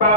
Bye.